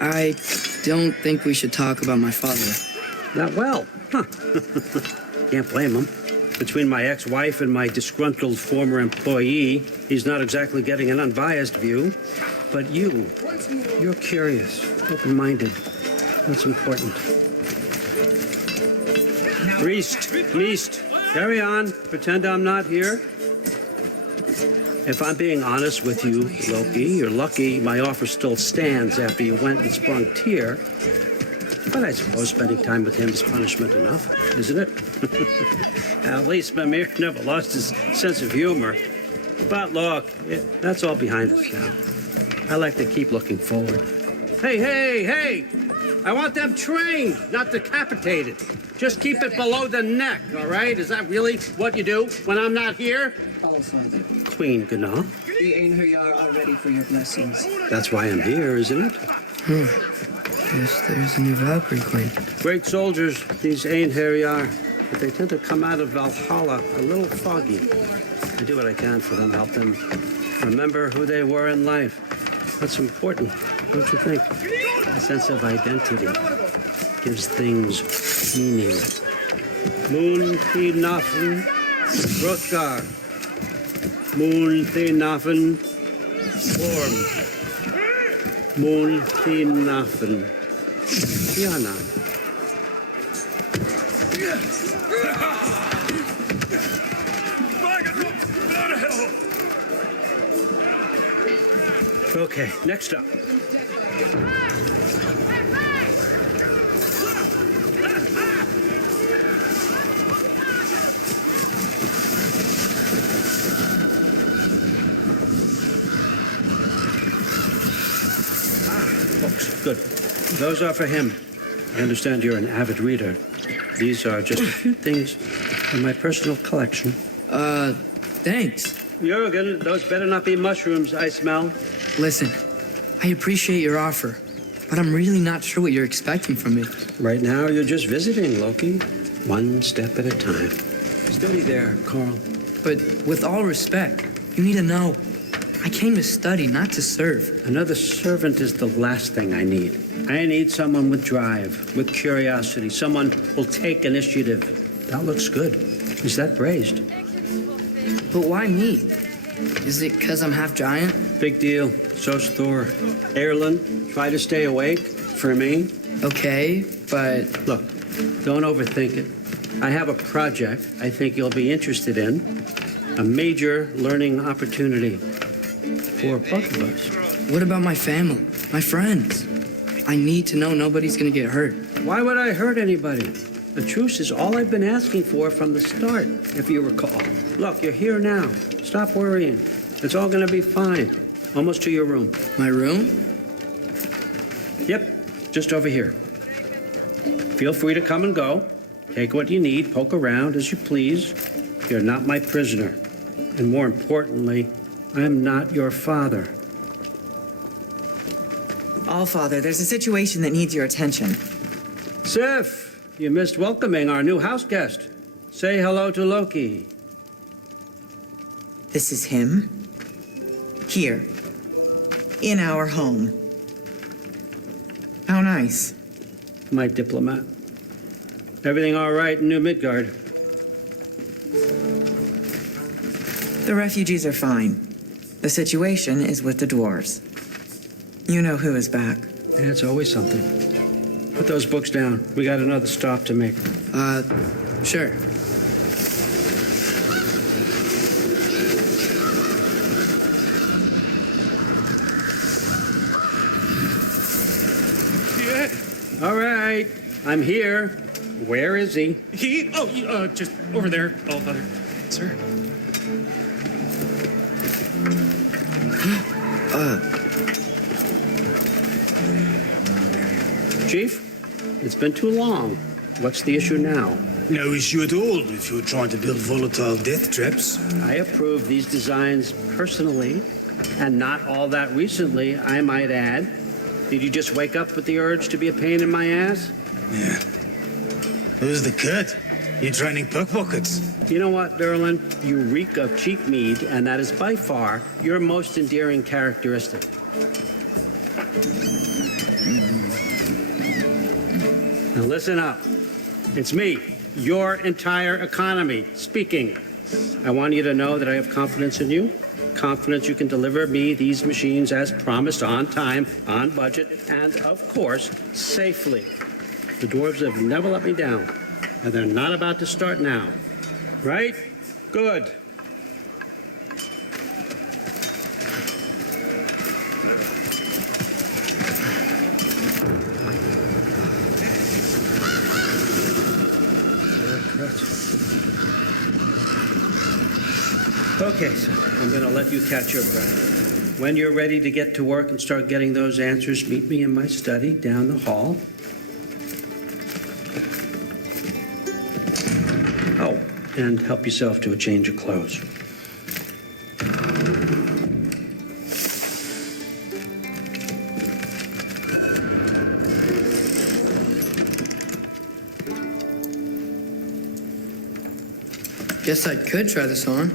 I don't think we should talk about my father. Not well. Huh. Can't blame him. Between my ex-wife and my disgruntled former employee, he's not exactly getting an unbiased view. But you're curious, open-minded. That's important. Priest, carry on. Pretend I'm not here. If I'm being honest with you, Loki, you're lucky my offer still stands after you went and sprung Tyr. But I suppose spending time with him is punishment enough, isn't it? At least Mimir never lost his sense of humor. But look, that's all behind us now. I like to keep looking forward. Hey! I want them trained, not decapitated. Just keep it below the neck, all right? Is that really what you do when I'm not here? All, Father. Queen Gná. The Einherjar are ready for your blessings. That's why I'm here, isn't it? Guess there's a new Valkyrie Queen. Great soldiers, these Einherjar, but they tend to come out of Valhalla a little foggy. I do what I can for them, help them remember who they were in life. That's important, don't you think? A sense of identity gives things meaning. Moon Nafen, Hrothgar. Moon Nafen, Orm. Moon Nafen, Tiana. Okay, next up. Books, good. Those are for him. I understand you're an avid reader. These are just a few things from my personal collection. Thanks. Jürgen, those better not be mushrooms I smell. Listen, I appreciate your offer, but I'm really not sure what you're expecting from me. Right now, you're just visiting, Loki. One step at a time. Steady there, Carl. But with all respect, you need to know, I came to study, not to serve. Another servant is the last thing I need. I need someone with drive, with curiosity, someone who'll take initiative. That looks good. Is that praised? But why me? Is it because I'm half giant? Big deal. So's Thor. Erlen, try to stay awake for me. Okay, but... Look, don't overthink it. I have a project I think you'll be interested in. A major learning opportunity for both of us. What about my family, my friends? I need to know nobody's gonna get hurt. Why would I hurt anybody? A truce is all I've been asking for from the start, if you recall. Look, you're here now. Stop worrying. It's all gonna be fine. Almost to your room. My room? Yep, just over here. Feel free to come and go. Take what you need, poke around as you please. You're not my prisoner. And more importantly, I'm not your father. Allfather, there's a situation that needs your attention. Sif, you missed welcoming our new house guest. Say hello to Loki. This is him. Here. In our home. How nice. My diplomat. Everything all right in New Midgard? The refugees are fine. The situation is with the dwarves. You know who is back. Yeah, it's always something. Put those books down. We got another stop to make. Sure. All right, I'm here. Where is he? Just over there, Allfather. Sir? Chief, it's been too long. What's the issue now? No issue at all if you're trying to build volatile death traps. I approve these designs personally, and not all that recently, I might add. Did you just wake up with the urge to be a pain in my ass? Yeah. Who's the cut? You're training pickpockets. You know what, Derlin? You reek of cheap meat, and that is by far your most endearing characteristic. Now listen up. It's me, your entire economy, speaking. I want you to know that I have confidence in you. Confidence you can deliver me these machines as promised, on time, on budget, and of course, safely. The dwarves have never let me down, and they're not about to start now. Right? Good. Okay, so I'm going to let you catch your breath. When you're ready to get to work and start getting those answers, meet me in my study down the hall. Oh, and help yourself to a change of clothes. Guess I could try this on.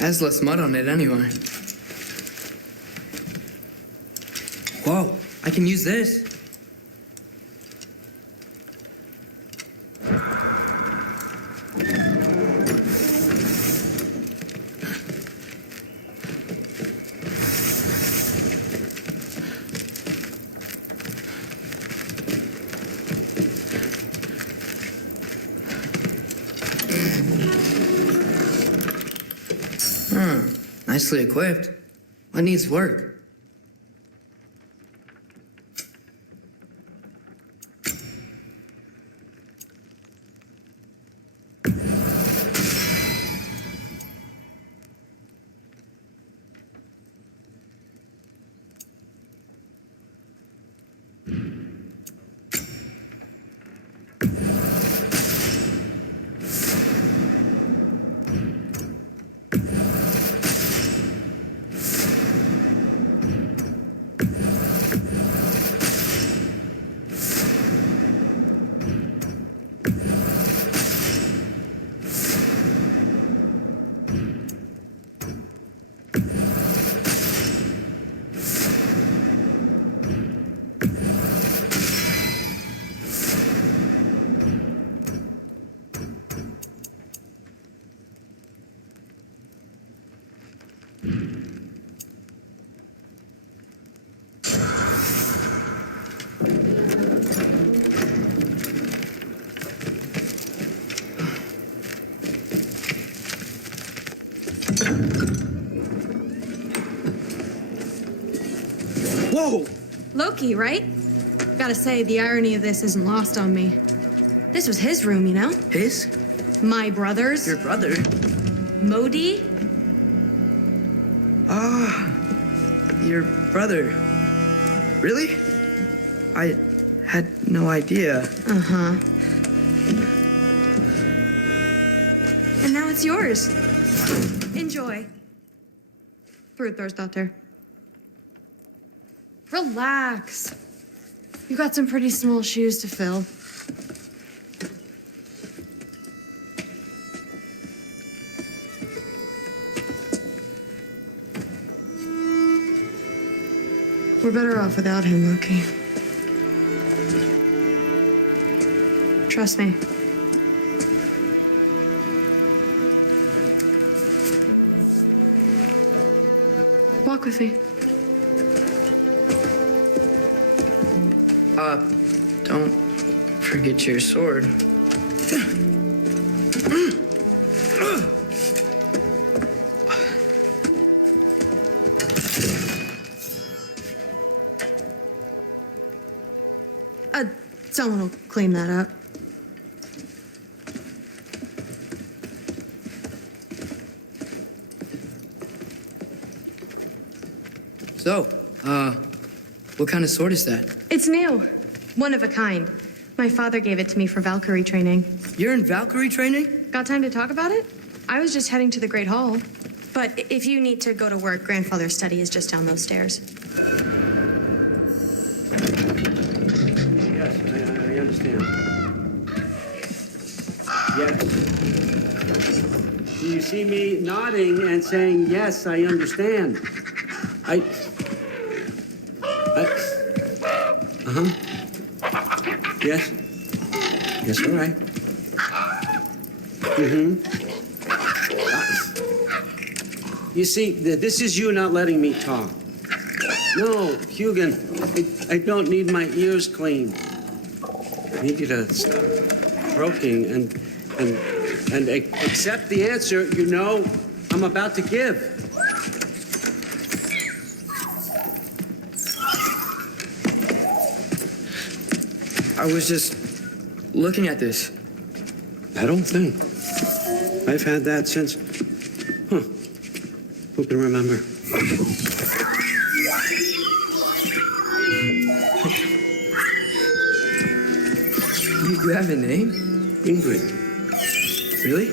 Has less mud on it anyway. Whoa, I can use this. Nicely equipped. What needs work? Whoa! Loki, right? Gotta say, the irony of this isn't lost on me. This was his room, you know? His? My brother's. Your brother? Modi? Ah, your brother. Really? I had no idea. Uh-huh. And now it's yours. Enjoy. Fruit thirst out there. Relax. You got some pretty small shoes to fill. We're better off without him, Loki. Trust me. Walk with me. Don't forget your sword. Someone will clean that up. So, what kind of sword is that? It's new. One of a kind. My father gave it to me for Valkyrie training. You're in Valkyrie training? Got time to talk about it? I was just heading to the Great Hall. But if you need to go to work, grandfather's study is just down those stairs. Yes, I understand. Yes. You see me nodding and saying, yes, I understand. Uh-huh. Yes? Yes, all right. You see, this is you not letting me talk. No, Hugan, I don't need my ears cleaned. I need you to stop croaking and accept the answer you know I'm about to give. I was just looking at this. That old thing. I've had that since... Who can remember? You have a name? Ingrid. Really?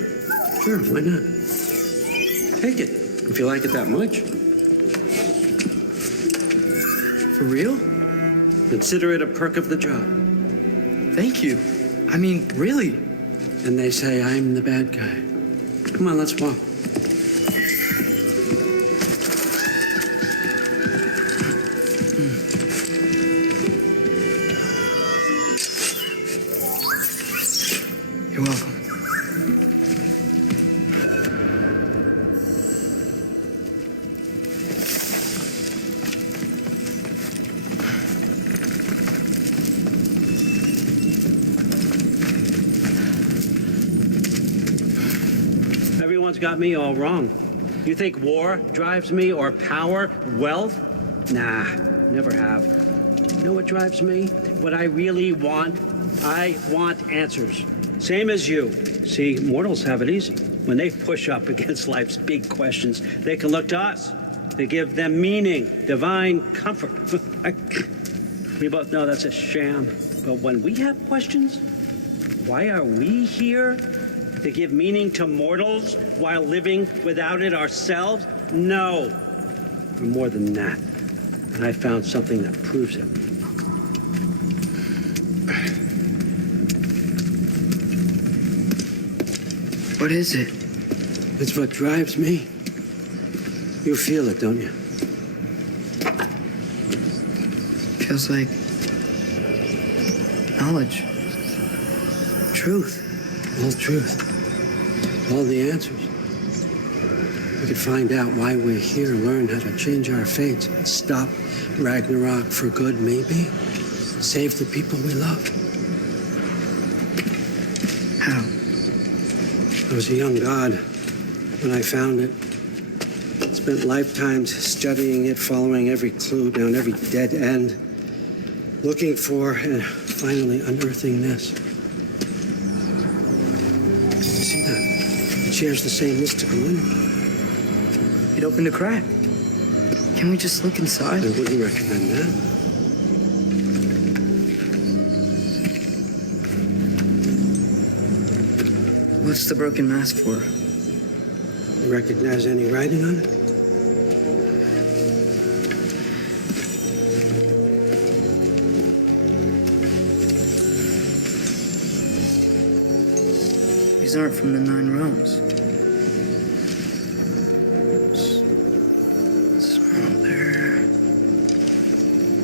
Sure, why not? Take it, if you like it that much. For real? Consider it a perk of the job. Thank you. I mean, really. And they say I'm the bad guy. Come on, let's walk. You're welcome. Everyone's got me all wrong. You think war drives me or power, wealth? Nah, never have. You know what drives me? What I really want? I want answers. Same as you. See, mortals have it easy. When they push up against life's big questions, they can look to us. They give them meaning, divine comfort. We both know that's a sham. But when we have questions, why are we here? To give meaning to mortals while living without it ourselves? No. We're more than that. And I found something that proves it. What is it? It's what drives me. You feel it, don't you? Feels like knowledge. Truth. All truth. All the answers. We could find out why we're here, learn how to change our fates, stop Ragnarok for good, maybe. Save the people we love. How? I was a young god when I found it. Spent lifetimes studying it, following every clue down every dead end, looking for and finally unearthing this. You see that? It shares the same mystical energy. It opened a crack. Can we just look inside? I wouldn't recommend that. What's the broken mask for? You recognize any writing on it? These aren't from the 9 realms. Smolder.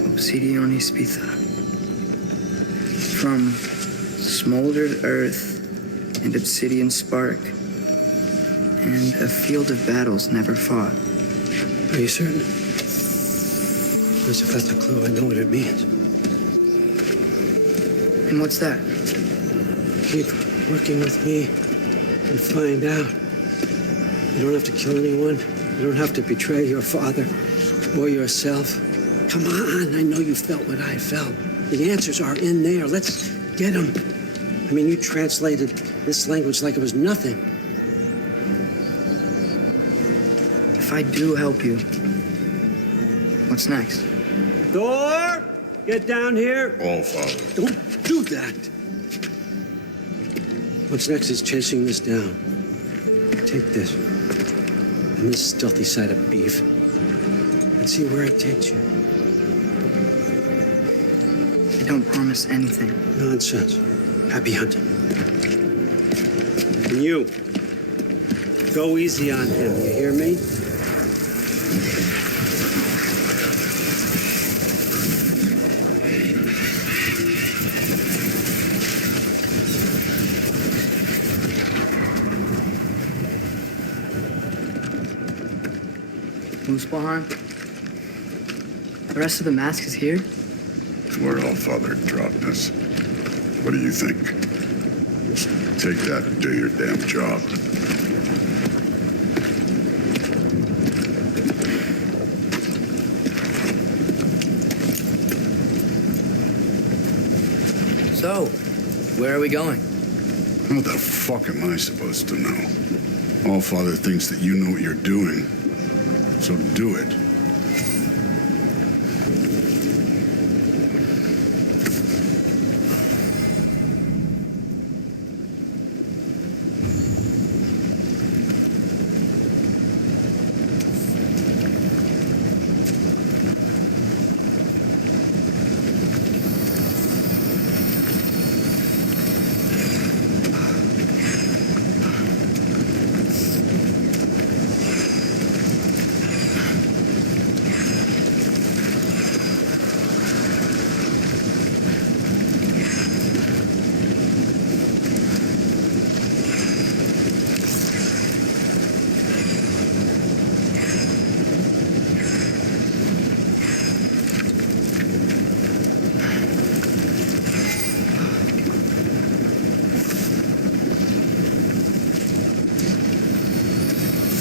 Obsidione Spitha. From smoldered earth and obsidian spark, and a field of battles never fought. Are you certain? Because if that's a clue, I know what it means. And what's that? Keep working with me and find out. You don't have to kill anyone. You don't have to betray your father or yourself. Come on, I know you felt what I felt. The answers are in there. Let's get them. I mean, you translated this language like it was nothing. If I do help you, what's next? Thor, get down here. All, Father. Don't do that. What's next is chasing this down. Take this and this stealthy side of beef and see where it takes you. I don't promise anything. Nonsense. Happy hunting. And you, go easy on him, you hear me? Muspelheim? The rest of the mask is here? Where Allfather dropped us. What do you think? Take that and do your damn job. So, where are we going? How the fuck am I supposed to know? Allfather thinks that you know what you're doing, so do it.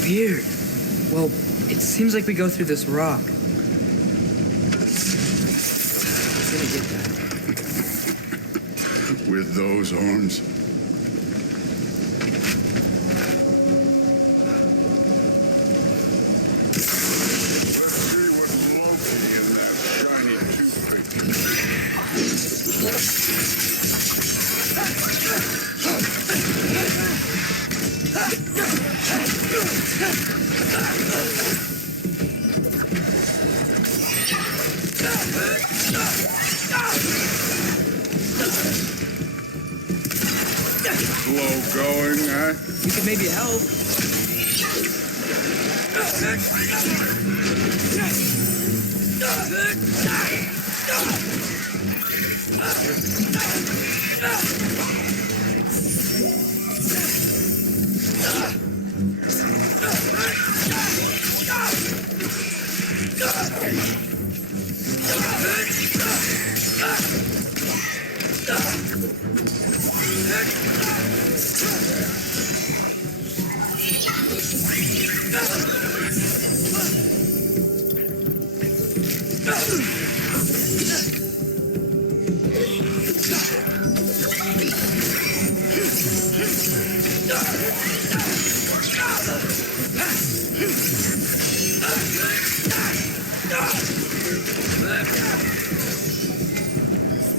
Weird. Well, it seems like we go through this rock. I'm gonna get that. With those arms? Slow going, huh? We could maybe help.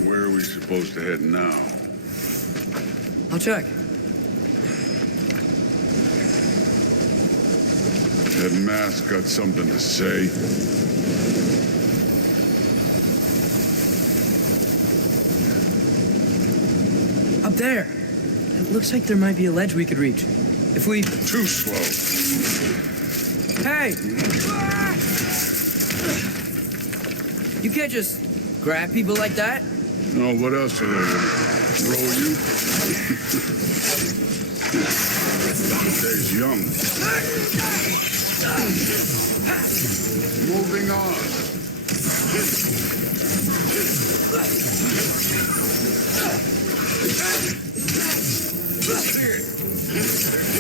Where are we supposed to head now? I'll check. That mask got something to say? Up there. It looks like there might be a ledge we could reach. If we... Too slow. Hey! You can't just grab people like that. No, what else are they gonna throw you? Days young. Moving on. See it. There's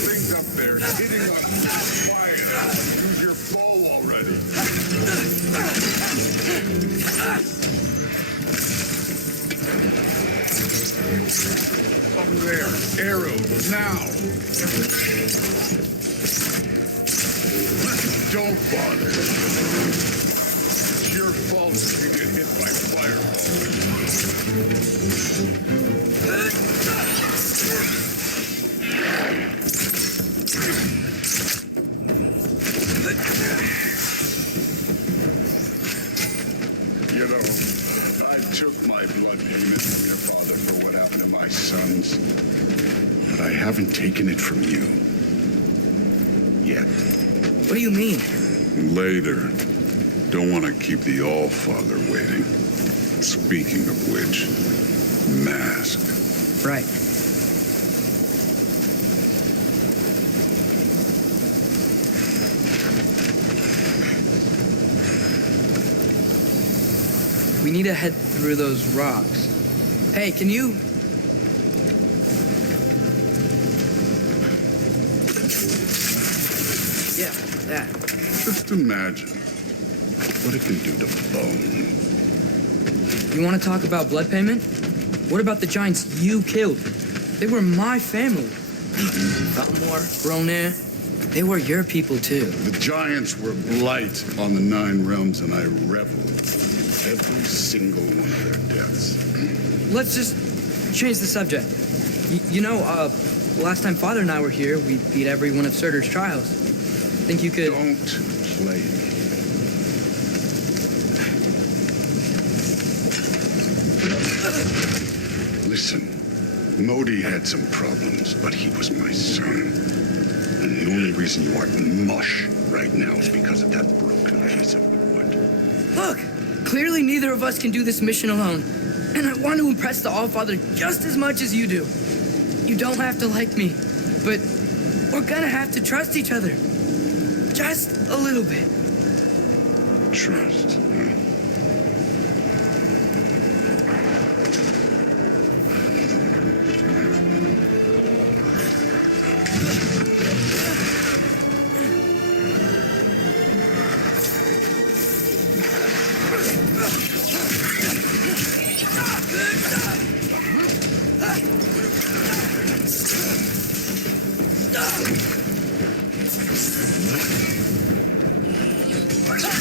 things up there hitting us. Quiet. Use your bow already. Up there. Arrows. Now. Don't bother. It's your fault if you get hit by fireballs. You know, I took my blood payment from your father for what happened to my sons, but I haven't taken it from you. Yet. What do you mean? Later. Don't want to keep the All-Father waiting. Speaking of which, mask. Right. need to head through those rocks. Hey, can you... Yeah, that. Just imagine what it can do to bone. You want to talk about blood payment? What about the giants you killed? They were my family. Falmore, Ronir, they were your people too. The giants were blight on the 9 realms, and I reveled in every single one of their deaths. Let's just change the subject. Last time Father and I were here, we beat every one of Surtur's trials. Think you could... Don't play me. Listen, Modi had some problems, but he was my son. And the only reason you aren't mush right now is because of that broken piece of wood. Look, clearly neither of us can do this mission alone. And I want to impress the Allfather just as much as you do. You don't have to like me, but we're gonna have to trust each other. Just a little bit. Trust, huh?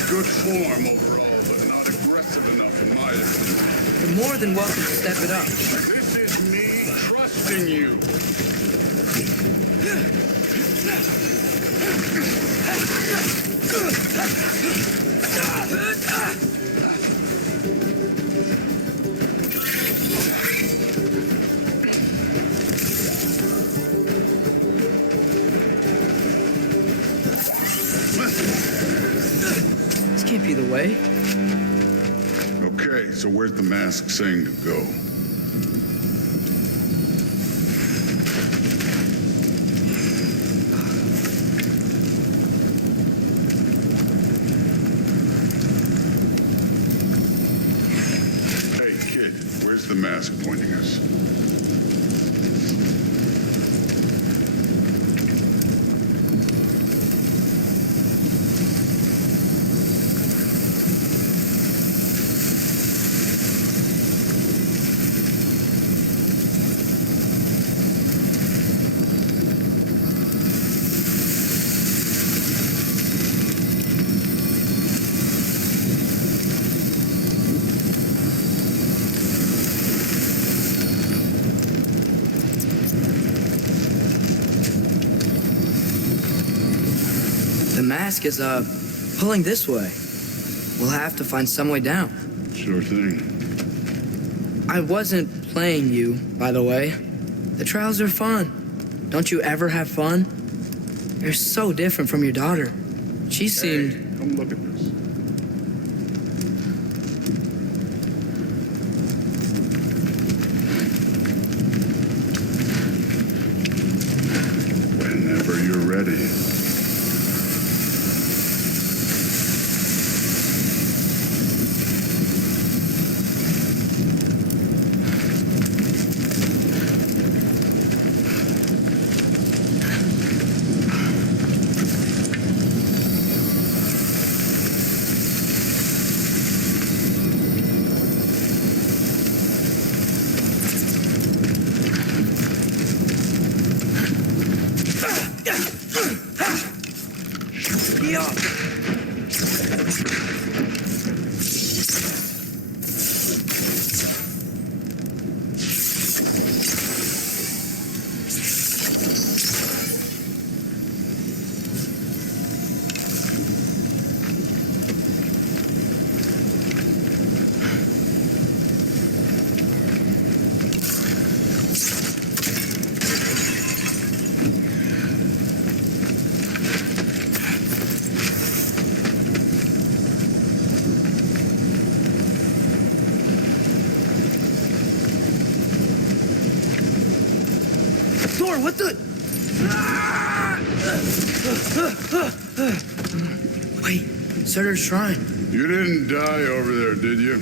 Good form overall, but not aggressive enough in my opinion. You're more than welcome to step it up. This is me trusting you. This can't be the way. Okay, so where's the mask saying to go? Hey, kid, where's the mask pointing us? The mask is, pulling this way. We'll have to find some way down. Sure thing. I wasn't playing you, by the way. The trials are fun. Don't you ever have fun? You're so different from your daughter. She seemed... Hey, come look at this. Whenever you're ready. Thor, what the... Wait, Surtur's shrine. You didn't die over there, did you?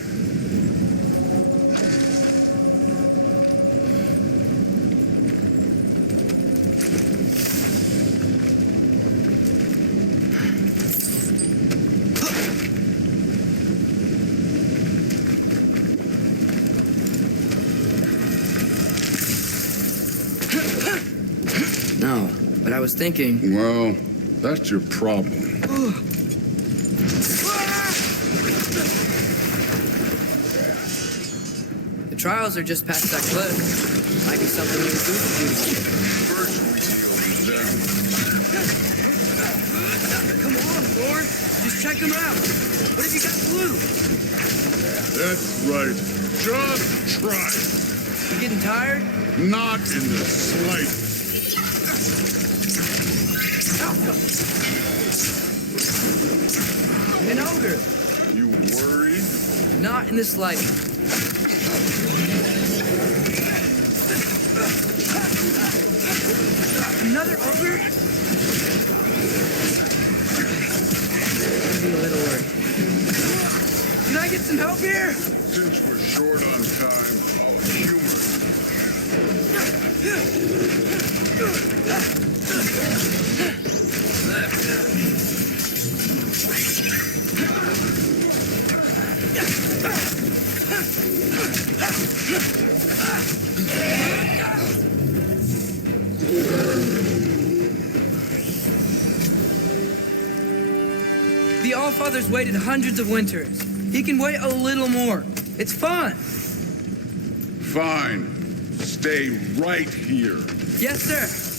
But I was thinking, Well, that's your problem. the trials are just past that cliff. Might be something you and Goose can do together. First we deal with them. Come on, Thor. Just check them out. What if you got blue? That's right. Just try. You getting tired? Not in the slightest. An ogre. You worried? Not in the slightest. Another ogre? Be a little worried. Can I get some help here? Since we're short on time, I'll humor The Allfather's waited hundreds of winters. He can wait a little more. It's fun. Fine. Stay right here. Yes, sir.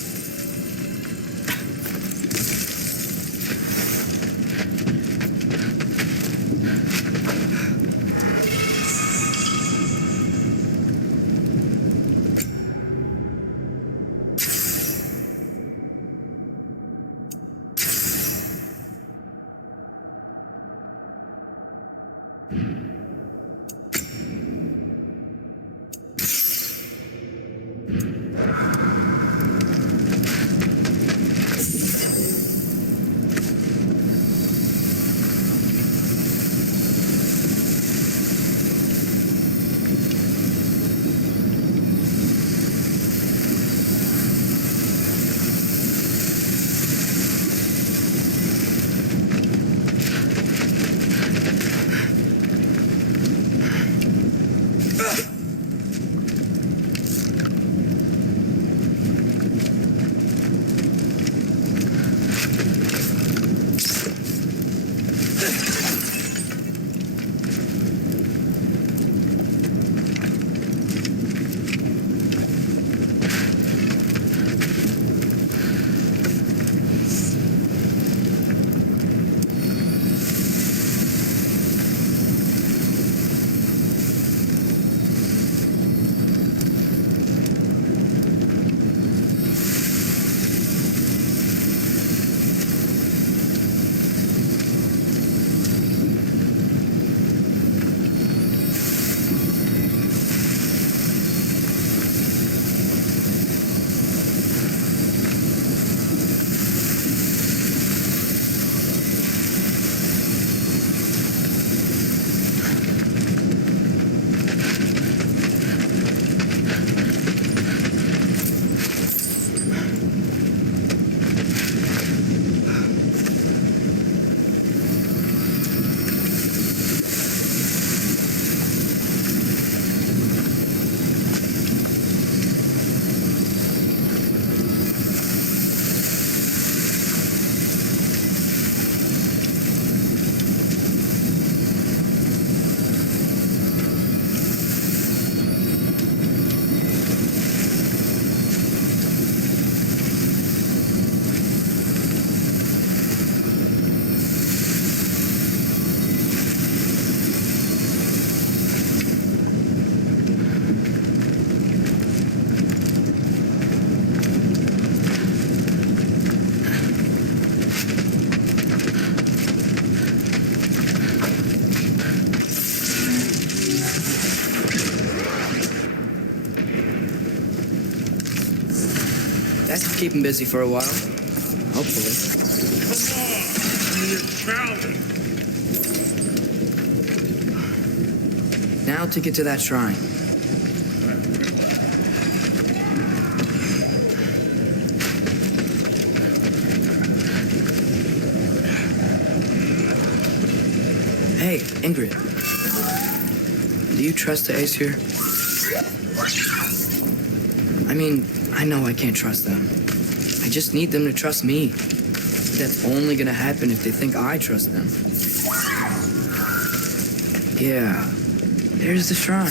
That should keep him busy for a while. Hopefully. Come on. Your challenge. Now to get to that shrine. Hey, Ingrid. Do you trust the Ace here? I mean, I know I can't trust them. I just need them to trust me. That's only gonna happen if they think I trust them. Yeah, there's the shrine.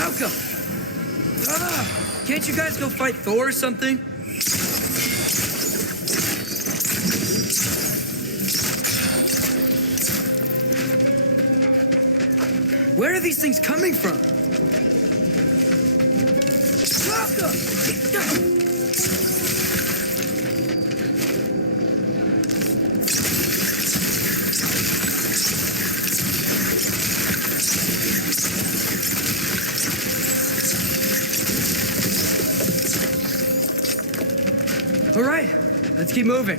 Malcolm! Can't you guys go fight Thor or something? Where are these things coming from? All right, let's keep moving.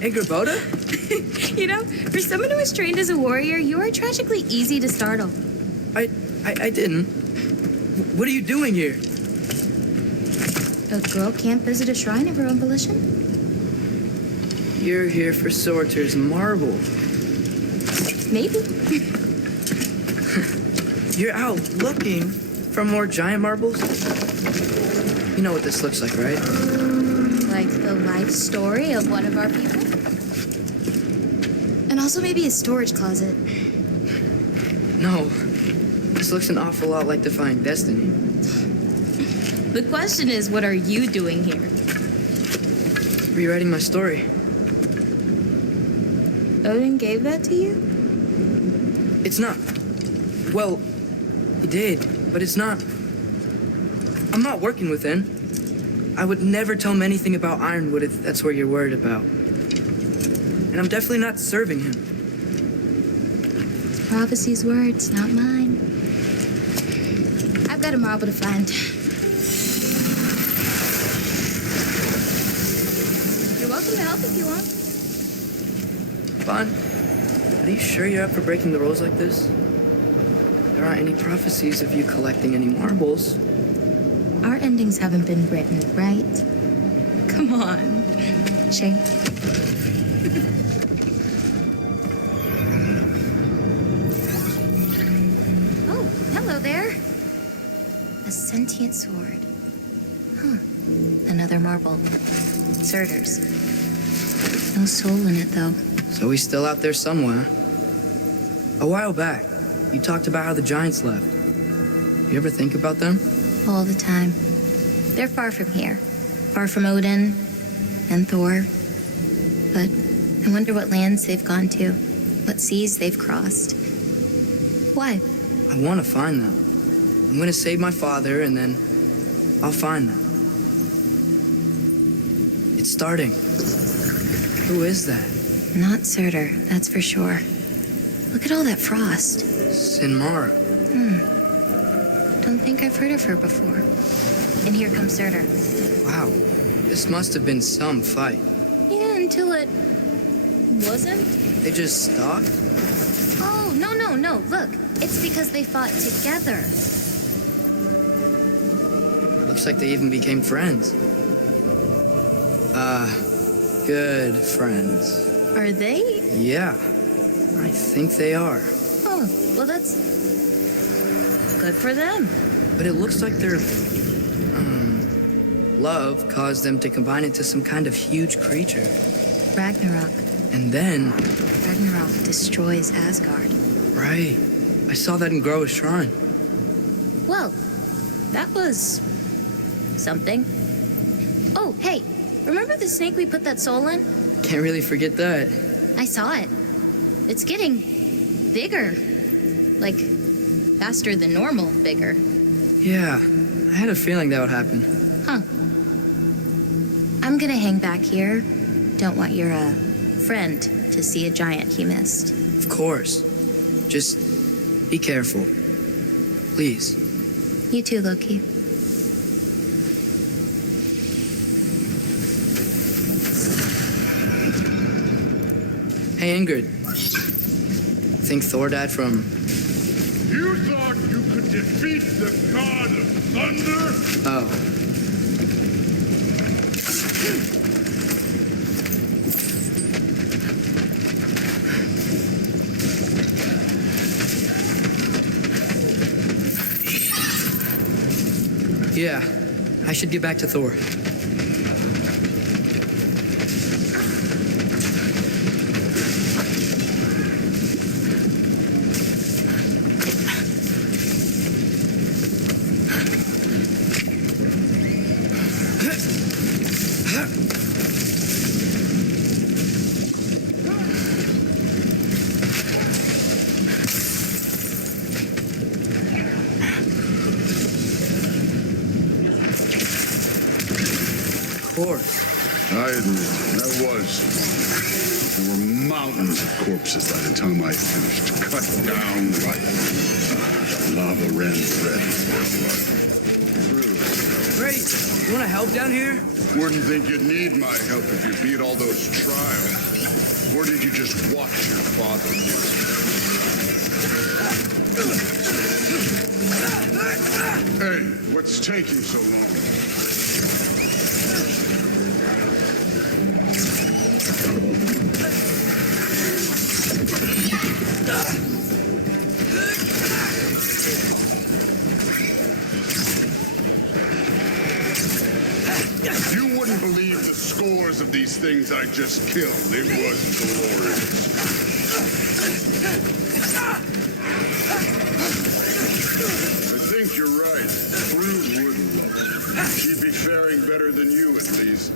Hey, Gerboda? You know, for someone who was trained as a warrior, you are tragically easy to startle. I didn't. What are you doing here? A girl can't visit a shrine of her own volition? You're here for Sorter's marble. Maybe. You're out looking for more giant marbles? You know what this looks like, right? Like the life story of one of our people? And also maybe a storage closet. No. This looks an awful lot like Defying Destiny. The question is, what are you doing here? Rewriting my story. Odin gave that to you? It's not. Well, he did, but it's not. I'm not working with him. I would never tell him anything about Ironwood if that's what you're worried about. And I'm definitely not serving him. It's prophecy's words, not mine. I've got a marble to find. You're welcome to help if you want. Fine. Are you sure you're up for breaking the rules like this? There aren't any prophecies of you collecting any marbles. Our endings haven't been written, right? Come on. Shane. Oh, hello there. A sentient sword. Huh. Another marble. Surtur's. No soul in it, though. So he's still out there somewhere. A while back, you talked about how the giants left. You ever think about them? All the time. They're far from here. Far from Odin and Thor. But I wonder what lands they've gone to. What seas they've crossed. Why? I want to find them. I'm going to save my father, and then I'll find them. It's starting. Who is that? Not Surtur, that's for sure. Look at all that frost. Sinmara. Don't think I've heard of her before. And here comes Surtur. Wow. This must have been some fight. Yeah, until it wasn't. They just stopped? Oh, no. Look, it's because they fought together. Looks like they even became friends. Good friends. Are they? Yeah, I think they are. Oh, well, that's good for them. But it looks like their, love caused them to combine into some kind of huge creature. Ragnarok. And then, Ragnarok destroys Asgard. right, I saw that in Groa's shrine. Well, that was something. Oh, hey, remember the snake we put that soul in? Can't really forget that. I saw it. It's getting bigger. Like, faster than normal bigger. Yeah, I had a feeling that would happen. Huh. I'm gonna hang back here. Don't want your, friend to see a giant he missed. Of course. Just be careful. Please. You too, Loki. Hey, Ingrid. Think Thor died from You thought you could defeat the god of thunder? Oh. Yeah, I should get back to Thor. I admit, that was fun. There were mountains of corpses by the time I finished. Cut down like lava ran red for blood. Great. You want to help down here? Wouldn't think you'd need my help if you beat all those trials. Or did you just watch your father do it? Hey, what's taking so long? You wouldn't believe the scores of these things I just killed. It was glorious. I think you're right. Brood would love her. She'd be faring better than you, at least.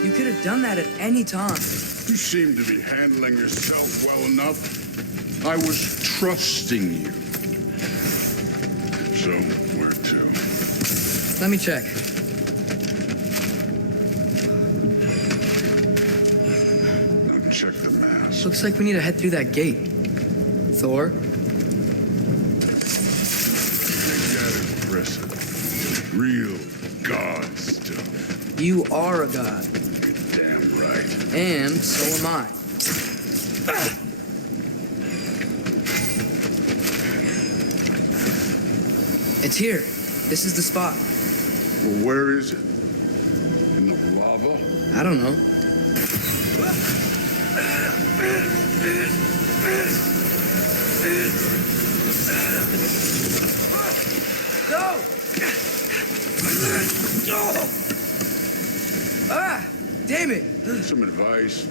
You could have done that at any time. You seem to be handling yourself well enough. I was trusting you. So, where to? Let me check. Now check the mask. Looks like we need to head through that gate. Thor? Ain't that impressive? Real god stuff. You are a god. You're damn right. And so am I. It's here. This is the spot. Well, where is it? In the lava? I don't know. No! Ah! Damn it! Some advice.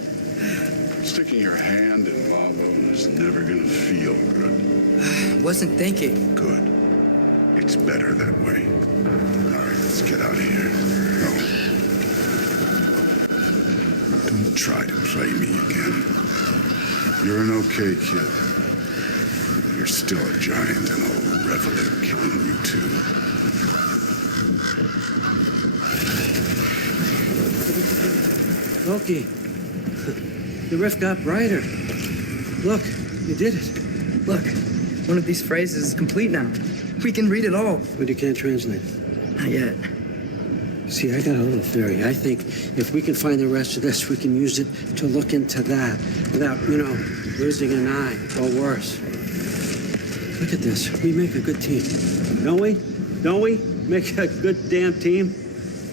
Sticking your hand in lava is never gonna feel good. Wasn't thinking. Good. It's better that way. All right, let's get out of here. No. Don't try to play me again. You're an okay kid. You're still a giant, and I'll revel in killing you too. Loki, the rift got brighter. Look, you did it. Look, one of these phrases is complete now. We can read it all. But you can't translate it. Not yet. See, I got a little theory. I think if we can find the rest of this, we can use it to look into that without, losing an eye or worse. Look at this. We make a good team. Don't we? Don't we? Make a good damn team?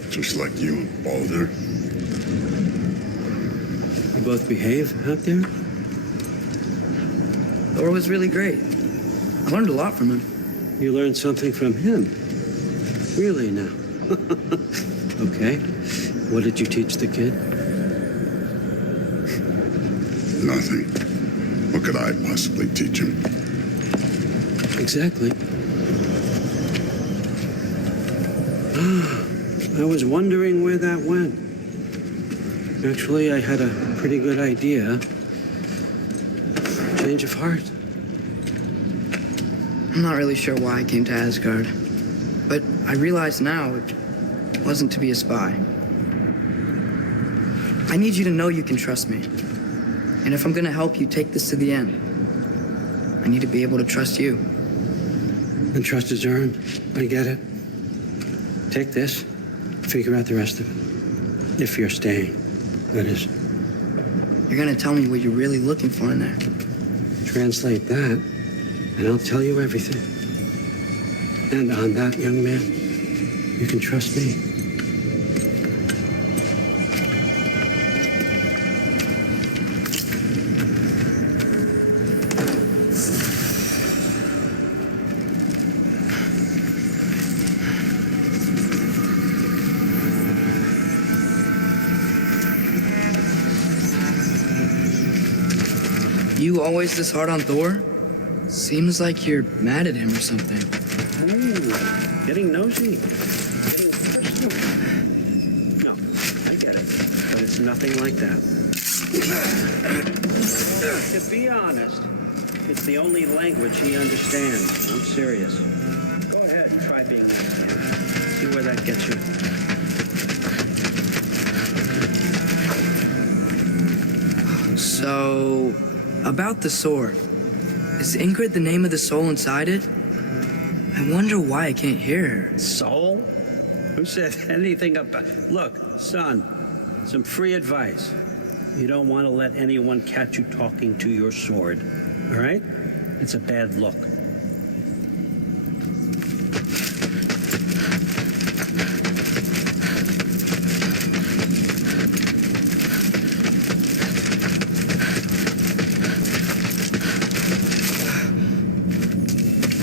Just like you and Baldur. We both behave out there? Thor was really great. I learned a lot from him. You learned something from him? Really now? Okay. What did you teach the kid? Nothing. What could I possibly teach him? Exactly. I was wondering where that went. Actually, I had a pretty good idea. Change of heart. I'm not really sure why I came to Asgard. But I realize now it wasn't to be a spy. I need you to know you can trust me. And if I'm gonna help you take this to the end, I need to be able to trust you. And trust is earned. I get it. Take this, figure out the rest of it. If you're staying, that is. You're gonna tell me what you're really looking for in there. Translate that, and I'll tell you everything. And on that, young man, you can trust me. You always this hard on Thor? Seems like you're mad at him or something. Ooh, getting nosy. Getting personal. No, I get it. But it's nothing like that. To be honest, it's the only language he understands. I'm serious. Go ahead and try being nice to him. See where that gets you. So, about the sword. Is Ingrid the name of the soul inside it? I wonder why I can't hear her. Soul? Who said anything about... Look, son, some free advice. You don't want to let anyone catch you talking to your sword, all right? It's a bad look.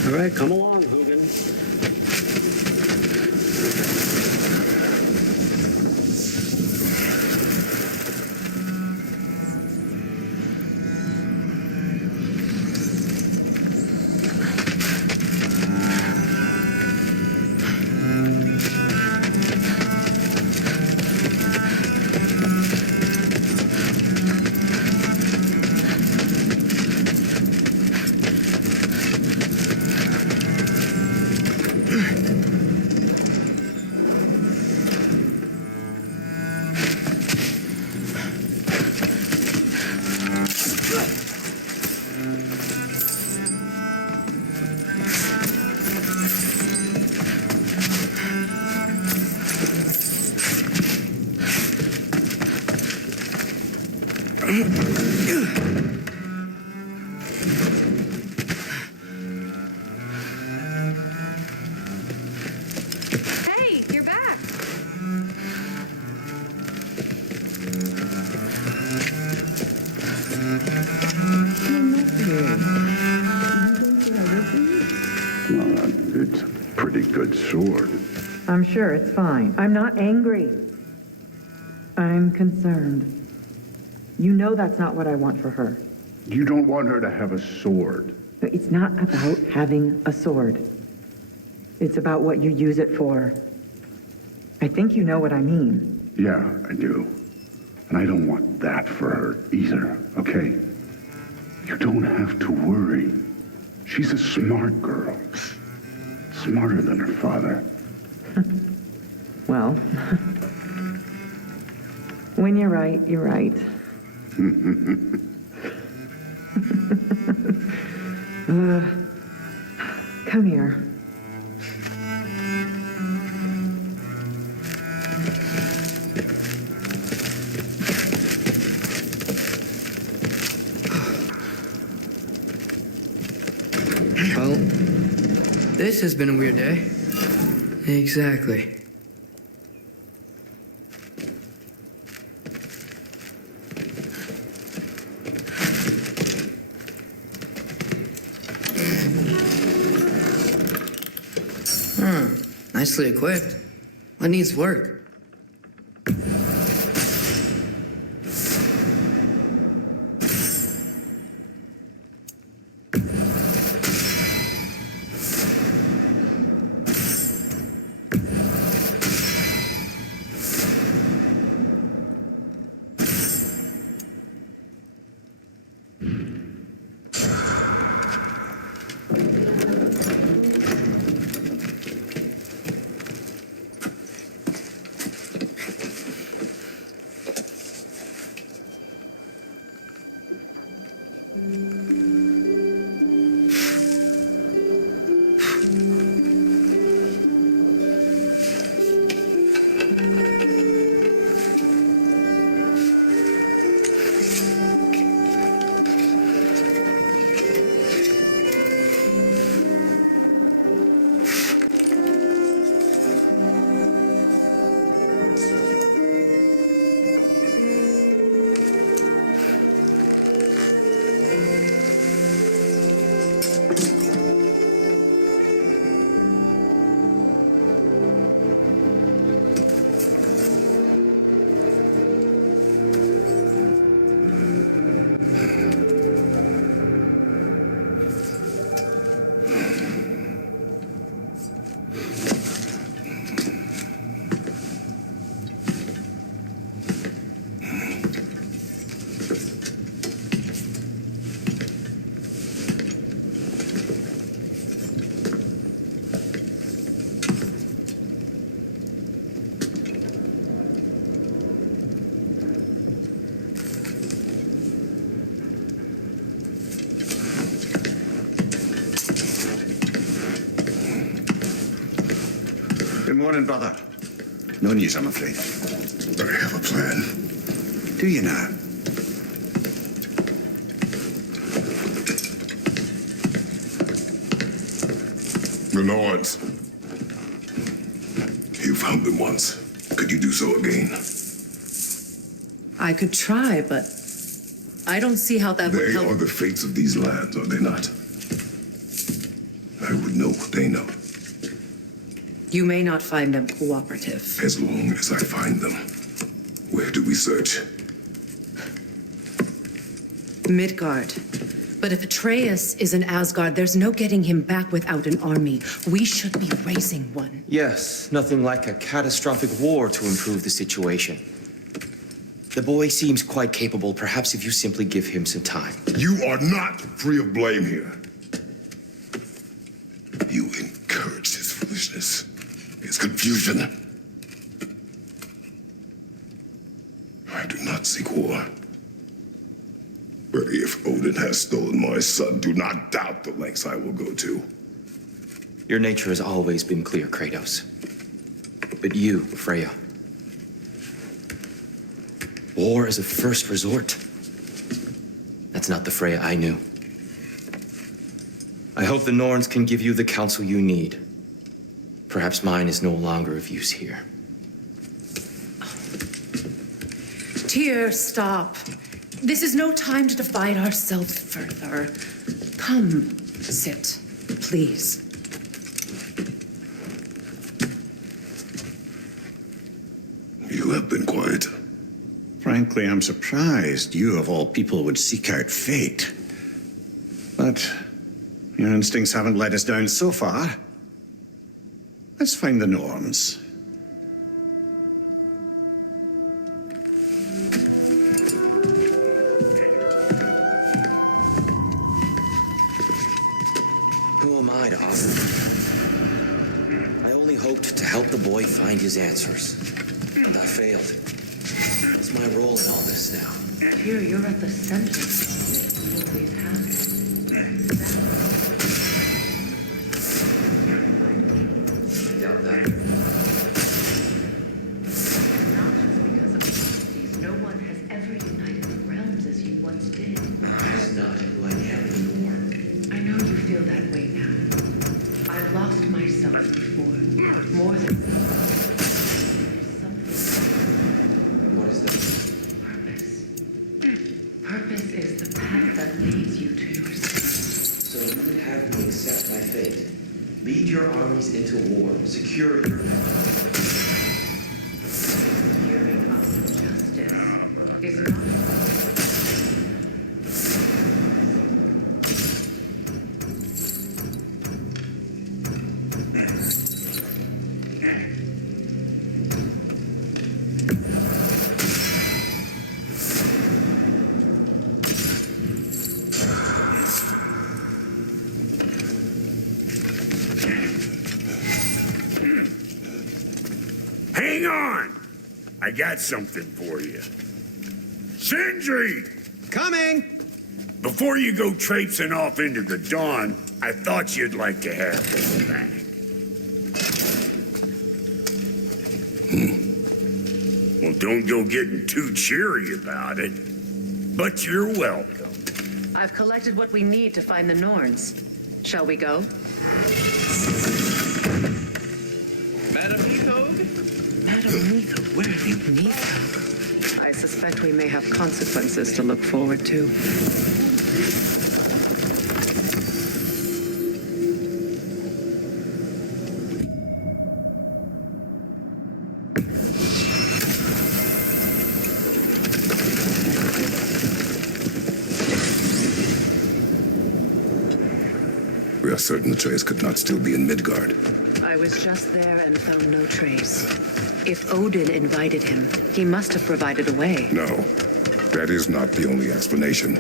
All right, come along, Hoogan. Hey, you're back. It's a pretty good sword. I'm sure it's fine. I'm not angry. I'm concerned. You know that's not what I want for her. You don't want her to have a sword. But it's not about having a sword. It's about what you use it for. I think you know what I mean. Yeah, I do. And I don't want that for her either, okay? You don't have to worry. She's a smart girl. Smarter than her father. Well, when you're right, you're right. Come here. Well, this has been a weird day. Exactly. Nicely equipped. What needs work? Good morning, brother. No news, I'm afraid. But I have a plan. Do you now? The Nords. You found them once. Could you do so again? I could try, but I don't see how that would They help. are the fates of these lands, are they not? I would know what they know. You may not find them cooperative. As long as I find them. Where do we search? Midgard. But if Atreus is in Asgard, there's no getting him back without an army. We should be raising one. Yes, nothing like a catastrophic war to improve the situation. The boy seems quite capable. Perhaps if you simply give him some time. You are not free of blame here. You encouraged his foolishness, his confusion. I do not seek war. But if Odin has stolen my son, do not doubt the lengths I will go to. Your nature has always been clear, Kratos. But you, Freya. War is a first resort. That's not the Freya I knew. I hope the Norns can give you the counsel you need. Perhaps mine is no longer of use here. Tyr, stop. This is no time to divide ourselves further. Come, sit, please. You have been quiet. Frankly, I'm surprised you, of all people, would seek out fate. But your instincts haven't let us down so far. Let's find the Norns. Who am I to offer? I only hoped to help the boy find his answers. And I failed. What's my role in all this now? Tyr, you're at the center of this. You always have I doubt that. Not just because of prophecies. No one has ever united the realms as you once did. That's not who I am anymore. I know you feel that way now. I've lost myself before. More than something. What is that? Purpose. Purpose is the path that leads you to yourself. So you would have me accept my fate. Lead your armies into war. Secure your... Hearing of justice is not. Hang on! I got something for you. Sindri! Coming! Before you go traipsing off into the dawn, I thought you'd like to have this back. Well, don't go getting too cheery about it, but you're welcome. I've collected what we need to find the Norns. Shall we go? Madam Ethog? Madam Neither, where have you been? I suspect we may have consequences to look forward to. We are certain the trace could not still be in Midgard. I I was just there and found no trace. If Odin invited him, he must have provided a way. No, that is not the only explanation.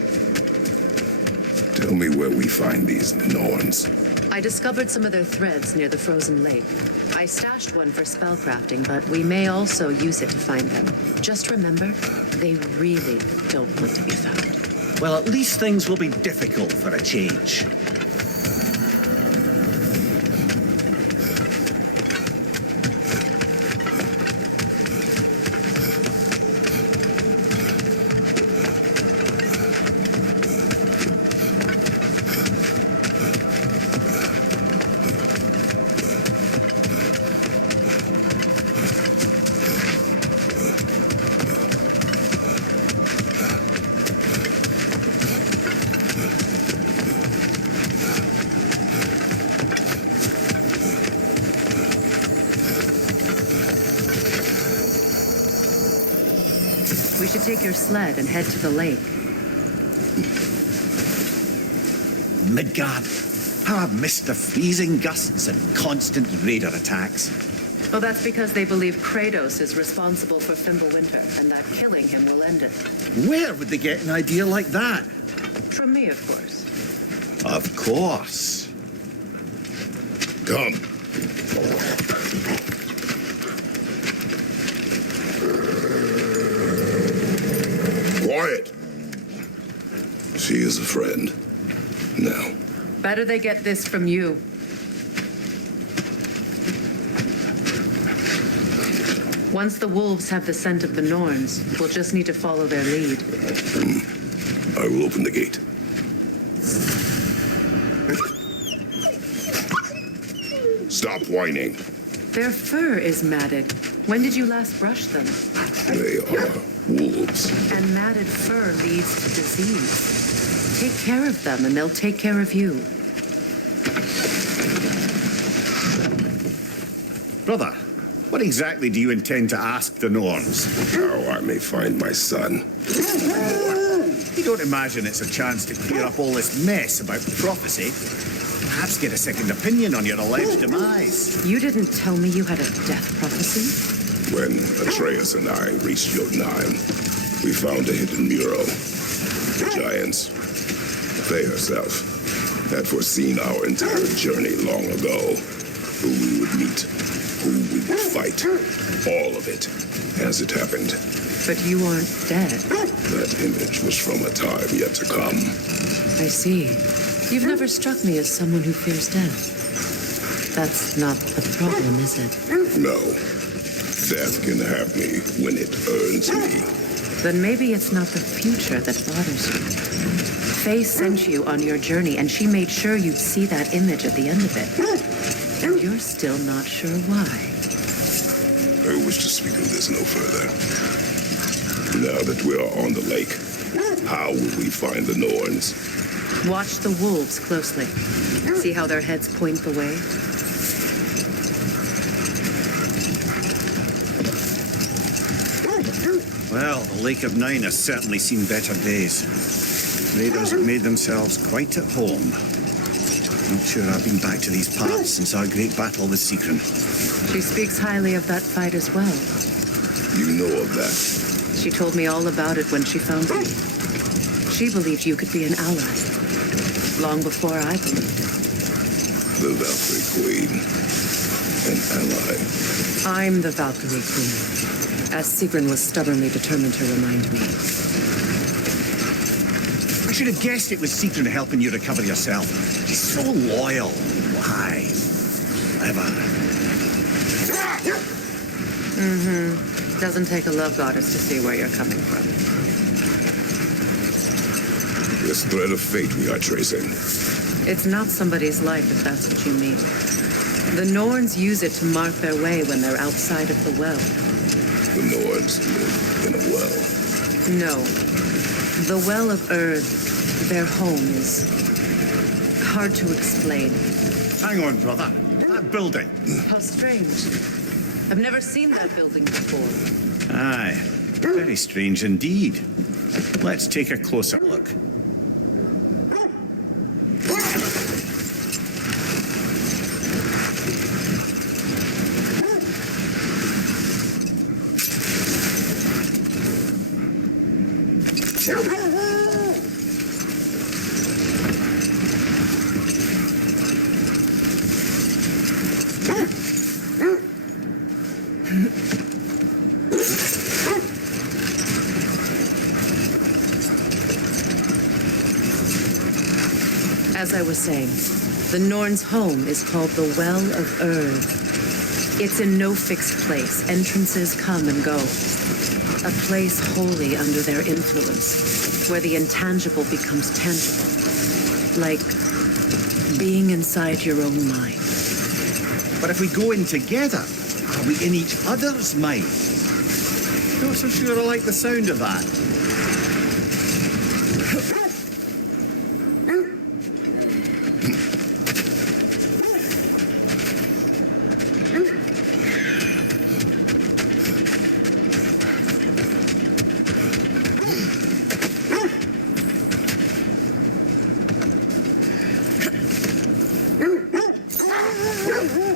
Tell me where we find these Norns. I discovered some of their threads near the frozen lake. I stashed one for spellcrafting, but we may also use it to find them. Just remember, they really don't want to be found. Well, at least things will be difficult for a change. We should take your sled and head to the lake. Midgard, how I've missed the freezing gusts and constant raider attacks. Well, that's because they believe Kratos is responsible for Fimbulwinter, and that killing him will end it. Where would they get an idea like that? From me, of course. Of course. Come. Quiet. She is a friend. Now. Better they get this from you. Once the wolves have the scent of the Norns, we'll just need to follow their lead. I will open the gate. Stop whining. Their fur is matted. When did you last brush them? They are wolves. And matted fur leads to disease. Take care of them, and they'll take care of you. Brother, what exactly do you intend to ask the Norns? How I may find my son. You don't imagine it's a chance to clear up all this mess about prophecy? Perhaps get a second opinion on your alleged demise. You didn't tell me you had a death prophecy? When Atreus and I reached Jotunheim, we found a hidden mural. The giants, they herself, had foreseen our entire journey long ago. Who we would meet, who we would fight, all of it, as it happened. But you aren't dead. That image was from a time yet to come. I see. You've never struck me as someone who fears death. That's not the problem, is it? No. Death can have me when it earns me. Then maybe it's not the future that bothers you. Faye sent you on your journey, and she made sure you'd see that image at the end of it. And you're still not sure why. I wish to speak of this no further. Now that we are on the lake, how will we find the Norns? Watch the wolves closely. See how their heads point the way? Well, the Lake of Nine has certainly seen better days. Raiders have made themselves quite at home. Not sure I've been back to these parts since our great battle with Sigrun. She speaks highly of that fight as well. You know of that? She told me all about it when she found you. She believed you could be an ally. Long before I believed it. The Valkyrie Queen. An ally. I'm the Valkyrie Queen. As Sigrun was stubbornly determined to remind me. I should have guessed it was Sigrun helping you recover yourself. She's so loyal. Why? Clever. Mm-hmm. Doesn't take a love goddess to see where you're coming from. This thread of fate we are tracing. It's not somebody's life, if that's what you mean. The Norns use it to mark their way when they're outside of the well. The Norns live in a well. No. The Well of Earth, their home, is hard to explain. Hang on, brother. That building. How strange. I've never seen that building before. Aye. Very strange indeed. Let's take a closer look. As I was saying, the Norn's home is called the Well of Erd. It's in no fixed place. Entrances come and go. A place wholly under their influence, where the intangible becomes tangible. Like being inside your own mind. But if we go in together, are we in each other's mind? Not so sure I like the sound of that.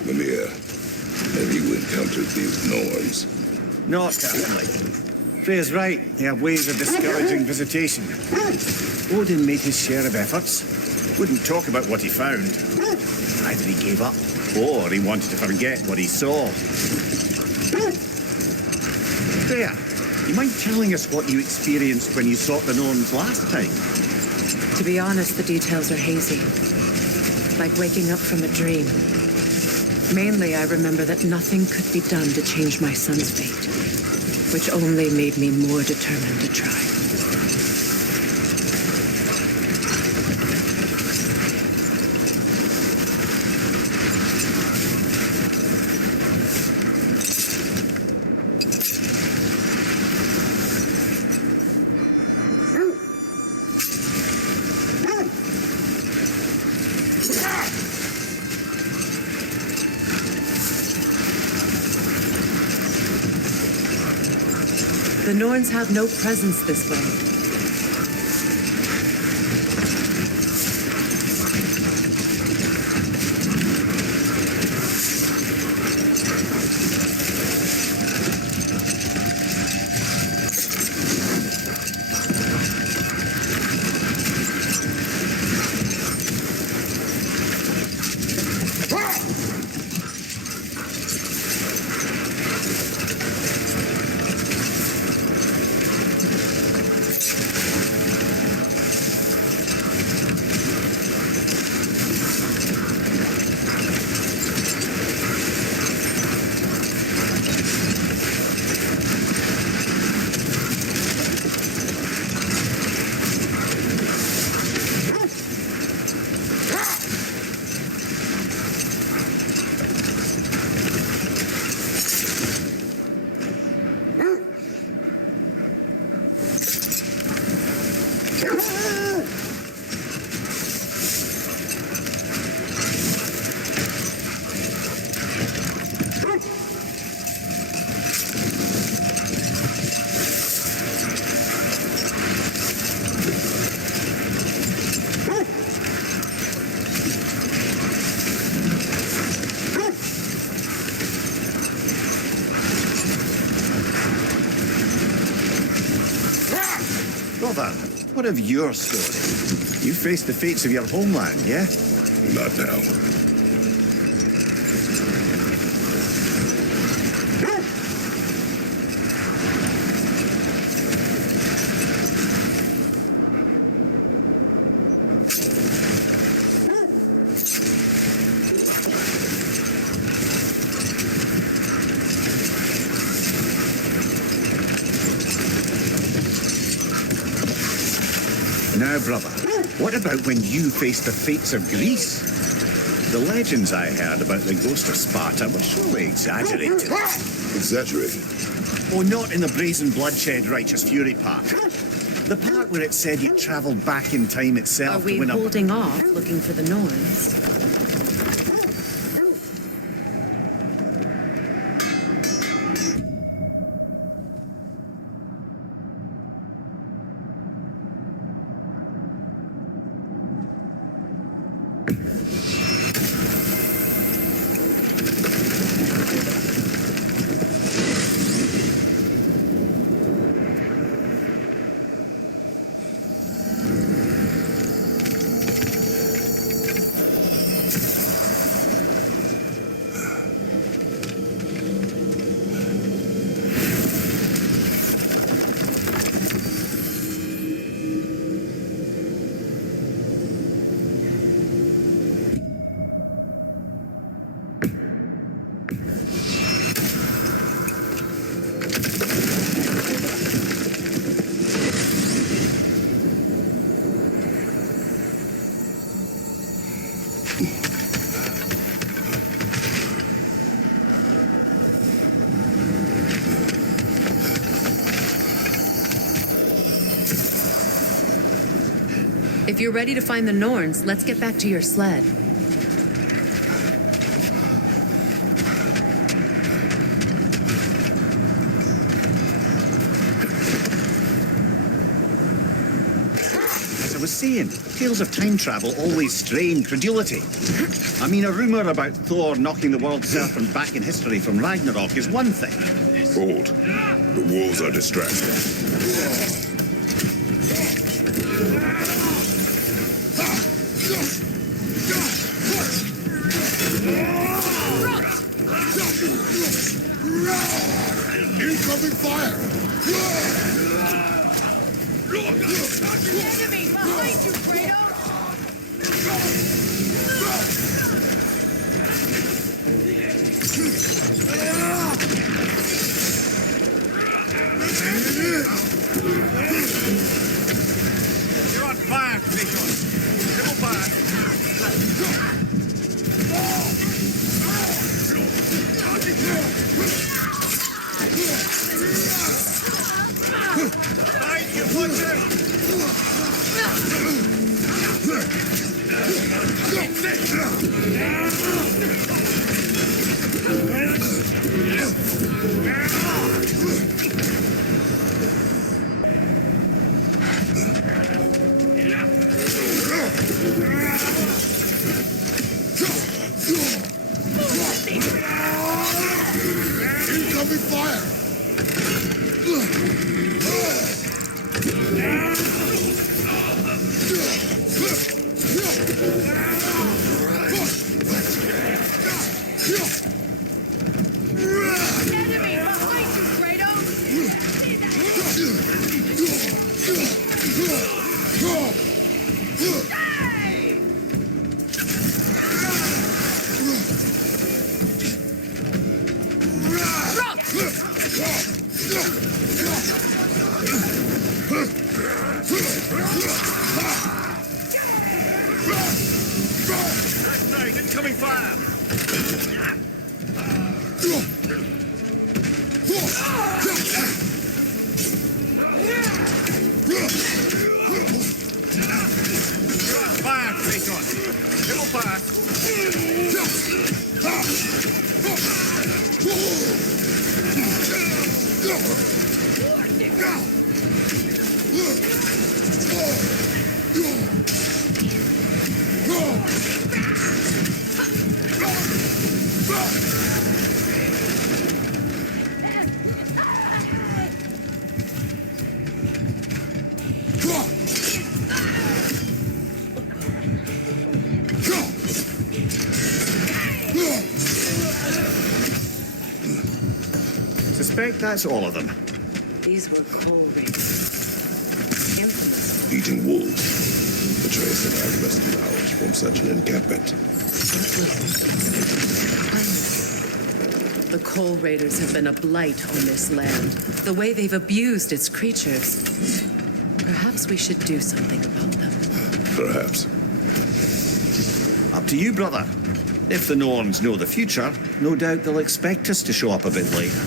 Mimir, have you encountered these Norns? Not currently. Freya's right. They have ways of discouraging visitation. Odin made his share of efforts. Wouldn't talk about what he found. Either he gave up, or he wanted to forget what he saw. Freya, you mind telling us what you experienced when you sought the Norns last time? To be honest, the details are hazy. Like waking up from a dream. Mainly, I remember that nothing could be done to change my son's fate, which only made me more determined to try. The Norns have no presence this way. Brother, what of your story? You faced the fates of your homeland, yeah? Not now. Now, brother, what about when you faced the fates of Greece? The legends I heard about the ghost of Sparta were surely exaggerated. Exaggerated? Oh, not in the brazen bloodshed righteous fury part. The part where it said you travelled back in time itself Are we to win holding off looking for the Norns? If you're ready to find the Norns, let's get back to your sled. As I was saying, tales of time travel always strain credulity. I mean, a rumour about Thor knocking the world serpent back in history from Ragnarok is one thing. Hold. The wolves are distracted. Incoming fire! Enemy behind you, Kratos! You're on fire, Kratos. Triple fire. Behind you, watch Incoming fire! Enemy behind you, That's right, incoming fire. Fire, Kratos. Triple fire. Suspect that's all of them. These were coal raiders. Infamous. Eating wolves. The trace that I've rescued ours from such an encampment. The coal raiders have been a blight on this land. The way they've abused its creatures. Perhaps we should do something about them. Perhaps. Up to you, brother. If the Norns know the future, no doubt they'll expect us to show up a bit later.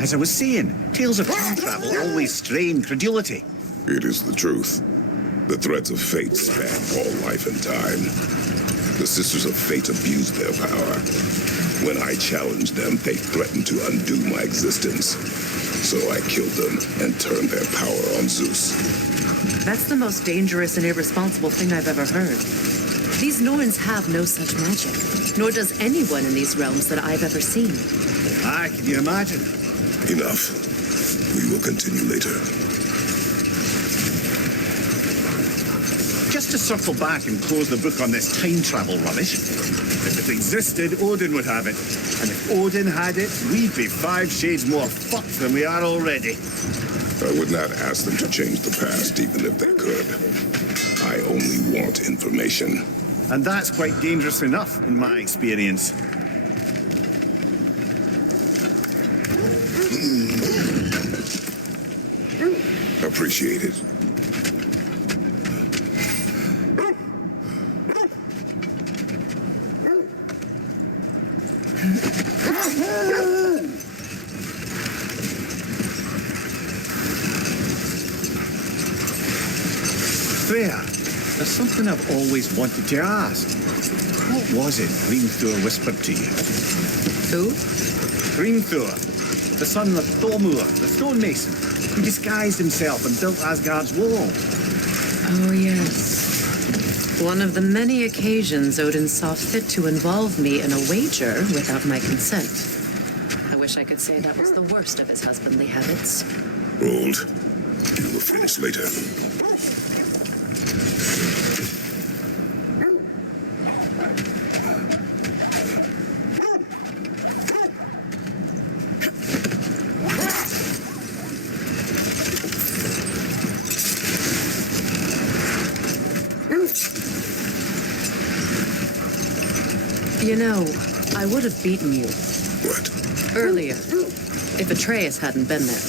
As I was saying, tales of time travel always strain credulity. It is the truth. The threads of fate span all life and time. The Sisters of Fate abused their power. When I challenged them, they threatened to undo my existence. So I killed them and turned their power on Zeus. That's the most dangerous and irresponsible thing I've ever heard. These Norns have no such magic, nor does anyone in these realms that I've ever seen. Ah, can you imagine? Enough. We will continue later. Just to circle back and close the book on this time travel rubbish. If it existed, Odin would have it. And if Odin had it, we'd be 5 shades more fucked than we are already. I would not ask them to change the past, even if they could. I only want information. And that's quite dangerous enough, in my experience. I Appreciate it. Freya, there's something I've always wanted to ask. What was it Hrimthur whispered to you? Who? Hrimthur, the son of Thormur, the stonemason, who disguised himself and built Asgard's wall. Oh, yes. One of the many occasions Odin saw fit to involve me in a wager without my consent. I wish I could say that was the worst of his husbandly habits. Rold. You will finish later. You know, I would have beaten you. What? Earlier, if Atreus hadn't been there.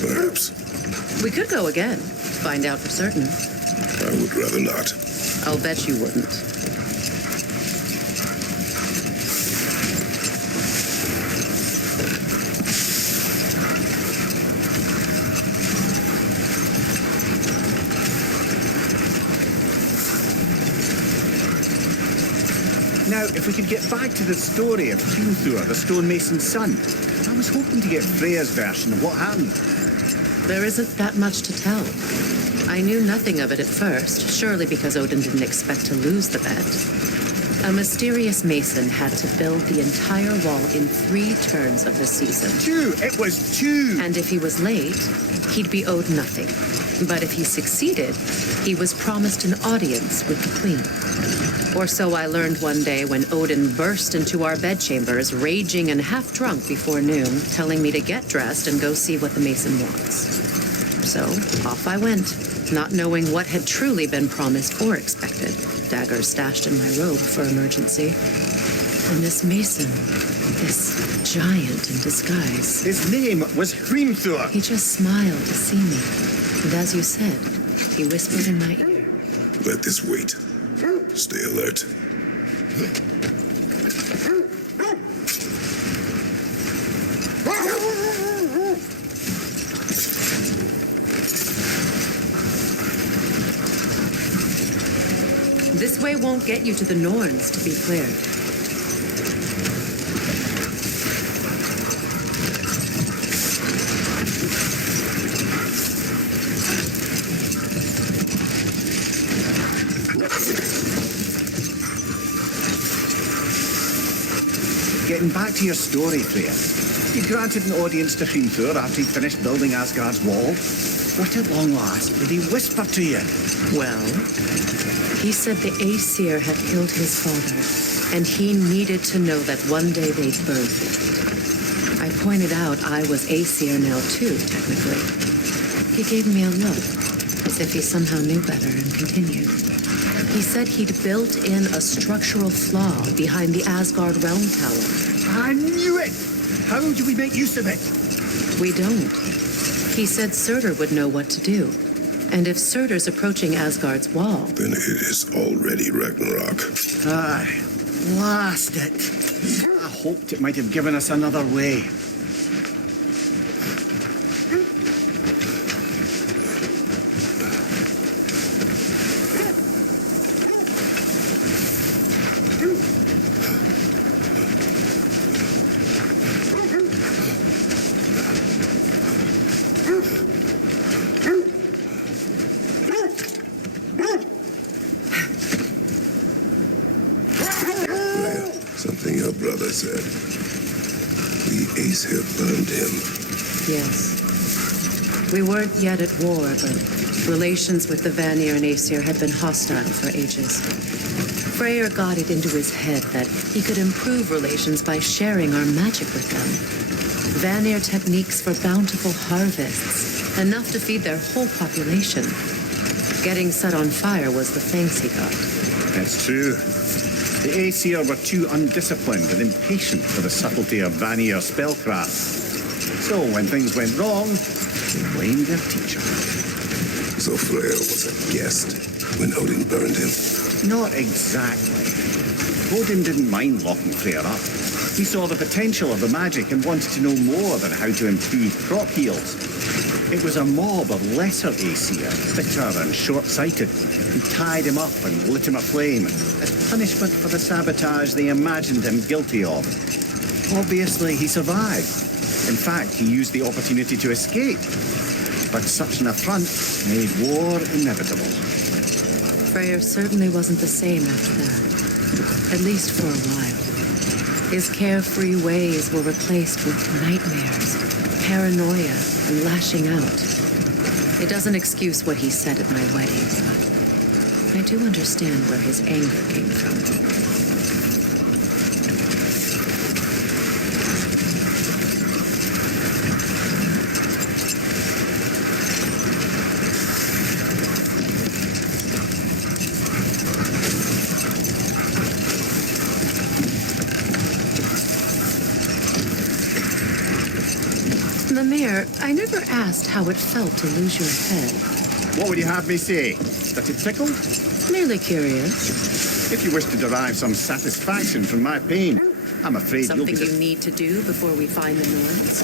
Perhaps. We could go again, find out for certain. I would rather not. I'll bet you wouldn't. Now, if we could get back to the story of Hrimthur, the stonemason's son, I was hoping to get Freya's version of what happened. There isn't that much to tell. I knew nothing of it at first, surely because Odin didn't expect to lose the bet. A mysterious mason had to build the entire wall in 3 turns of the season. 2! It was 2! And if he was late, he'd be owed nothing. But if he succeeded, he was promised an audience with the queen. Or so I learned one day when Odin burst into our bedchambers, raging and half drunk before noon, telling me to get dressed and go see what the mason wants. So off I went, not knowing what had truly been promised or expected, daggers stashed in my robe for emergency. And this mason, this giant in disguise. His name was Hrimthur. He just smiled to see me. And as you said, he whispered in my ear. Let this wait. Stay alert. This way won't get you to the Norns, to be clear. Getting back to your story, Freya. You granted an audience to Hrimthur after he finished building Asgard's wall. What at long last did he whisper to you? Well, he said the Aesir had killed his father, and he needed to know that one day they'd birth it. I pointed out I was Aesir now too, technically. He gave me a look, as if he somehow knew better, and continued. He said he'd built in a structural flaw behind the Asgard realm tower. I knew it! How do we make use of it? We don't. He said Surtur would know what to do. And if Surtur's approaching Asgard's wall... Then it is already Ragnarok. Aye. Blast it. I hoped it might have given us another way. Something your brother said. The Aesir burned him. Yes. We weren't yet at war, but relations with the Vanir and Aesir had been hostile for ages. Freyr got it into his head that he could improve relations by sharing our magic with them. Vanir techniques for bountiful harvests, enough to feed their whole population. Getting set on fire was the thanks he got. That's true. The Aesir were too undisciplined and impatient for the subtlety of Vanir spellcraft. So when things went wrong, blame their teacher. So Freyr was a guest when Odin burned him? Not exactly. Odin didn't mind locking Freyr up. He saw the potential of the magic and wanted to know more than how to improve crop yields. It was a mob of lesser Aesir, bitter and short-sighted, who tied him up and lit him aflame as punishment for the sabotage they imagined him guilty of. Obviously, he survived. In fact, he used the opportunity to escape. But such an affront made war inevitable. Freyr certainly wasn't the same after that, at least for a while. His carefree ways were replaced with nightmares, paranoia, and lashing out. It doesn't excuse what he said at my wedding, but I do understand where his anger came from. The mayor, I never asked how it felt to lose your head. What would you have me say? That it tickled? Merely curious. If you wish to derive some satisfaction from my pain, I'm afraid Something you'll be... you need to do before we find the Norns?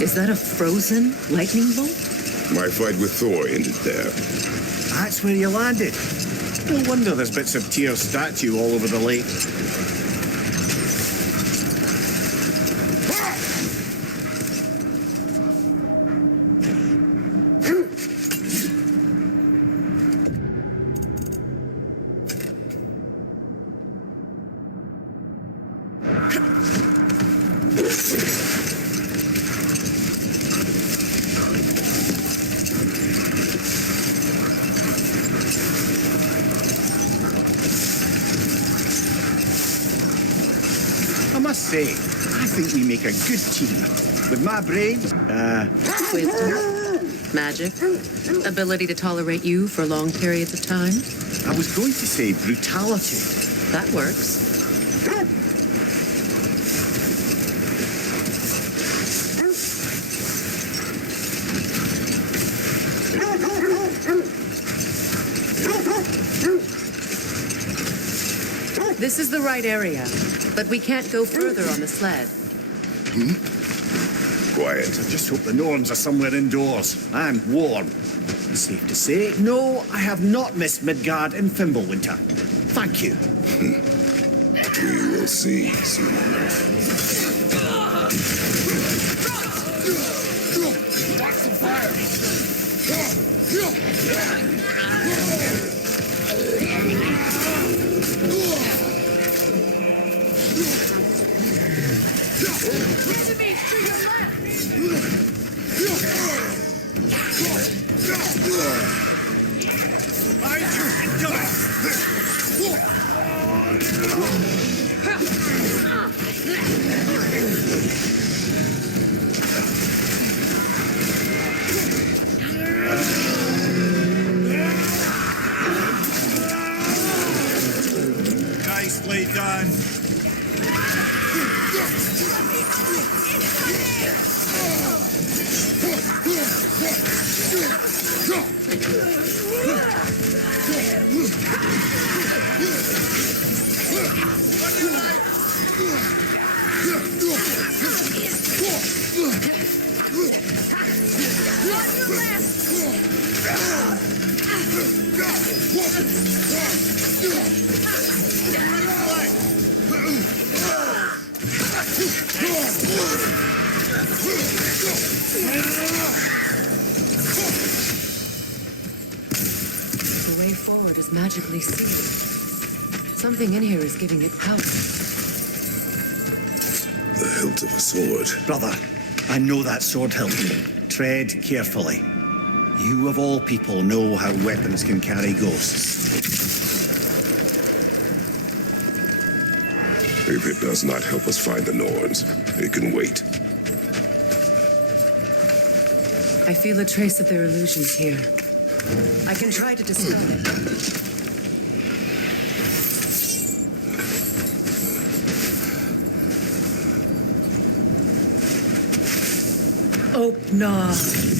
Is that a frozen lightning bolt? My fight with Thor ended there. That's where you landed. No wonder there's bits of Tyr's statue all over the lake. I must say, I think we make a good team. With my brains, Wisdom, magic, ability to tolerate you for long periods of time. I was going to say brutality. That works. This is the right area, but we can't go further on the sled. Quiet. I just hope the Norns are somewhere indoors and warm. It's safe to say, no, I have not missed Midgard in Fimbulwinter. Thank you. We will see soon enough. Watch the fire! Nicely done. The way forward is magically sealed. Something in here is giving it power. The hilt of a sword. Brother, I know that sword hilt. Tread carefully. You of all people know how weapons can carry ghosts. If it does not help us find the Norns, it can wait. I feel a trace of their illusions here. I can try to dispel it. Open.